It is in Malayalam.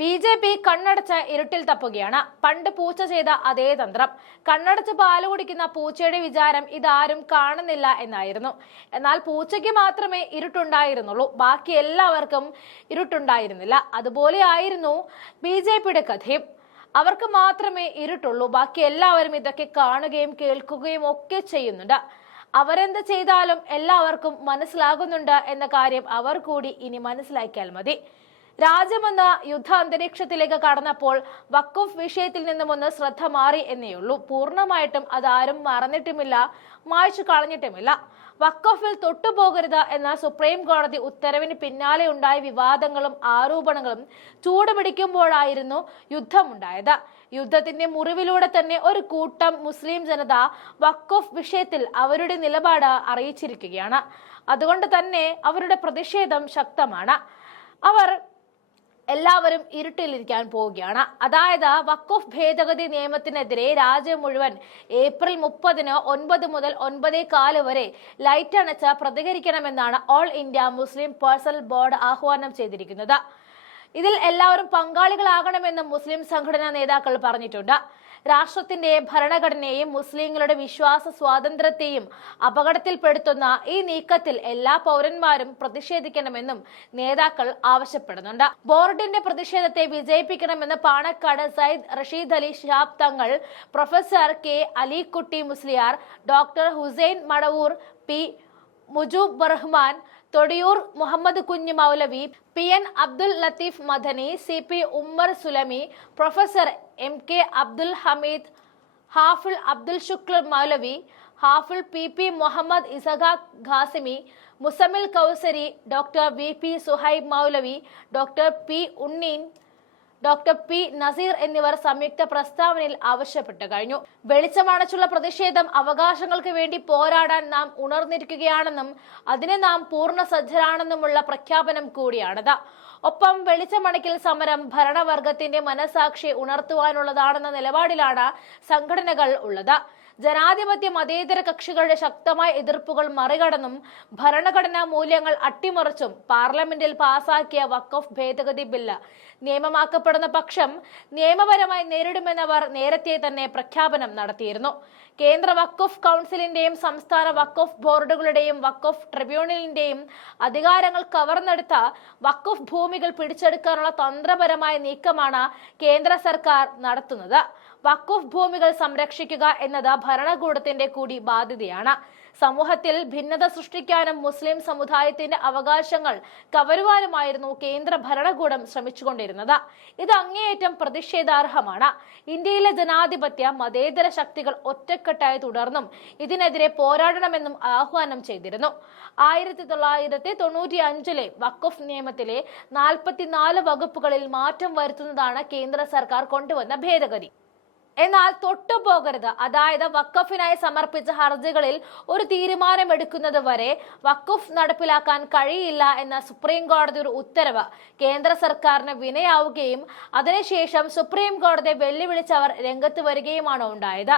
BJP കണ്ണടച്ച് ഇരുട്ടിൽ തപ്പുകയാണ്. പണ്ട് പൂച്ച ചെയ്ത അതേ തന്ത്രം. കണ്ണടച്ച് പാല് കുടിക്കുന്ന പൂച്ചയുടെ വിചാരം ഇതാരും കാണുന്നില്ല എന്നായിരുന്നു. എന്നാൽ പൂച്ചയ്ക്ക് മാത്രമേ ഇരുട്ടുണ്ടായിരുന്നുള്ളൂ, ബാക്കി എല്ലാവർക്കും ഇരുട്ടുണ്ടായിരുന്നില്ല. അതുപോലെയായിരുന്നു BJPയുടെ കഥയും. അവർക്ക് മാത്രമേ ഇരുട്ടുള്ളൂ, ബാക്കി എല്ലാവരും ഇതൊക്കെ കാണുകയും കേൾക്കുകയും ഒക്കെ ചെയ്യുന്നുണ്ട്. അവരെന്ത് ചെയ്താലും എല്ലാവർക്കും മനസ്സിലാകുന്നുണ്ട് എന്ന കാര്യം അവർ കൂടി ഇനി മനസ്സിലാക്കിയാൽ മതി. രാജ്യമെന്ന യുദ്ധ അന്തരീക്ഷത്തിലേക്ക് കടന്നപ്പോൾ വഖഫ് വിഷയത്തിൽ നിന്നും ഒന്ന് ശ്രദ്ധ മാറി എന്നേയുള്ളൂ. പൂർണ്ണമായിട്ടും അതാരും മറന്നിട്ടുമില്ല, മായ്ച്ചു കളഞ്ഞിട്ടുമില്ല. വഖഫിൽ തൊട്ടുപോകരുത് എന്ന സുപ്രീം കോടതി ഉത്തരവിന് പിന്നാലെ ഉണ്ടായ വിവാദങ്ങളും ആരോപണങ്ങളും ചൂടുപിടിക്കുമ്പോഴായിരുന്നു യുദ്ധമുണ്ടായത്. യുദ്ധത്തിന്റെ മുറിവിലൂടെ തന്നെ ഒരു കൂട്ടം മുസ്ലിം ജനത വഖഫ് വിഷയത്തിൽ അവരുടെ നിലപാട് അറിയിച്ചിരിക്കുകയാണ്. അതുകൊണ്ട് തന്നെ അവരുടെ പ്രതിഷേധം ശക്തമാണ്. എല്ലാവരും ഇരുട്ടിലിരിക്കാൻ പോവുകയാണ്. അതായത് വഖഫ് ഭേദഗതി നിയമത്തിനെതിരെ രാജ്യം മുഴുവൻ ഏപ്രിൽ 30-ന് 9 മുതൽ 9:15 വരെ ലൈറ്റ് അണച്ച് പ്രതികരിക്കണമെന്നാണ് all India Muslim personal board ആഹ്വാനം ചെയ്തിരിക്കുന്നത്. ഇതിൽ എല്ലാവരും പങ്കാളികളാകണമെന്നും മുസ്ലിം സംഘടനാ നേതാക്കൾ പറഞ്ഞിട്ടുണ്ട്. രാഷ്ട്രത്തിന്റെ ഭരണഘടനയെയും മുസ്ലിങ്ങളുടെ വിശ്വാസ സ്വാതന്ത്ര്യത്തെയും അപകടത്തിൽപ്പെടുത്തുന്ന ഈ നീക്കത്തിൽ എല്ലാ പൗരന്മാരും പ്രതിഷേധിക്കണമെന്നും നേതാക്കൾ ആവശ്യപ്പെടുന്നുണ്ട്. ബോർഡിന്റെ പ്രതിഷേധത്തെ വിജയിപ്പിക്കണമെന്ന് Panakkad Sayyid Rasheed Ali Shihab Thangal, professor K Alikutty Musliyar, doctor Hussain Madavoor, P Mujeeb Rahman, Thodiyoor Muhammad Kunju Moulavi, PN Abdul Latheef Madani, CP Ummer Sulami, professor MK Abdul Hameed, Hafiz Abdul Shukur Moulavi, Hafiz PP Muhammad Ishaq Khasimi, Muzammil Kousari, doctor VP Suhaib Moulavi, doctor P Unneen, doctor P Naseer എന്നിവർ സംയുക്ത പ്രസ്താവനയിൽ ആവശ്യപ്പെട്ടു കഴിഞ്ഞു. വെളിച്ചമണച്ചുള്ള പ്രതിഷേധം അവകാശങ്ങൾക്ക് വേണ്ടി പോരാടാൻ നാം ഉണർന്നിരിക്കുകയാണെന്നും അതിന് നാം പൂർണ്ണ സജ്ജരാണെന്നുമുള്ള പ്രഖ്യാപനം കൂടിയാണിത്. ഒപ്പം വെളിച്ചമണയ്ക്കൽ സമരം ഭരണവർഗത്തിന്റെ മനസാക്ഷി ഉണർത്തുവാനുള്ളതാണെന്ന നിലപാടിലാണ് സംഘടനകൾ ഉള്ളത്. ജനാധിപത്യ മതേതര കക്ഷികളുടെ ശക്തമായ എതിർപ്പുകൾ മറികടന്നും ഭരണഘടനാ മൂല്യങ്ങൾ അട്ടിമറിച്ചും പാർലമെന്റിൽ പാസാക്കിയ വഖഫ് ഭേദഗതി ബില്ല് നിയമമാക്കപ്പെടുന്ന പക്ഷം നിയമപരമായി നേരിടുമെന്നവർ നേരത്തെ തന്നെ പ്രഖ്യാപനം നടത്തിയിരുന്നു. കേന്ദ്ര വഖഫ് കൗൺസിലിന്റെയും സംസ്ഥാന വഖഫ് ബോർഡുകളുടെയും വഖഫ് ട്രിബ്യൂണലിന്റെയും അധികാരങ്ങൾ കവർന്നെടുത്ത വഖഫ് ഭൂമികൾ പിടിച്ചെടുക്കാനുള്ള തന്ത്രപരമായ നീക്കമാണ് കേന്ദ്ര സർക്കാർ നടത്തുന്നത്. വഖഫ് ഭൂമികൾ സംരക്ഷിക്കുക എന്നത് ഭരണകൂടത്തിന്റെ കൂടി ബാധ്യതയാണ്. സമൂഹത്തിൽ ഭിന്നത സൃഷ്ടിക്കാനും മുസ്ലിം സമുദായത്തിന്റെ അവകാശങ്ങൾ കവരുവാനുമായിരുന്നു കേന്ദ്ര ഭരണകൂടം ശ്രമിച്ചുകൊണ്ടിരുന്നത്. ഇത് അങ്ങേയറ്റം പ്രതിഷേധാർഹമാണ്. ഇന്ത്യയിലെ ജനാധിപത്യ മതേതര ശക്തികൾ ഒറ്റക്കെട്ടായി തുടർന്നും ഇതിനെതിരെ പോരാടണമെന്നും ആഹ്വാനം ചെയ്തിരുന്നു. 1995-ലെ വഖഫ് നിയമത്തിലെ 44 വകുപ്പുകളിൽ മാറ്റം വരുത്തുന്നതാണ് കേന്ദ്ര സർക്കാർ കൊണ്ടുവന്ന ഭേദഗതി. എന്നാൽ തൊട്ടുപോകരുത്, അതായത് വഖഫിനായി സമർപ്പിച്ച ഹർജികളിൽ ഒരു തീരുമാനമെടുക്കുന്നത് വരെ വഖഫ് നടപ്പിലാക്കാൻ കഴിയില്ല എന്ന സുപ്രീം കോടതി ഒരു ഉത്തരവ് കേന്ദ്ര സർക്കാരിന് വിനയാവുകയും അതിനുശേഷം സുപ്രീം കോടതിയെ വെല്ലുവിളിച്ചവർ രംഗത്ത് വരികയുമാണ് ഉണ്ടായത്.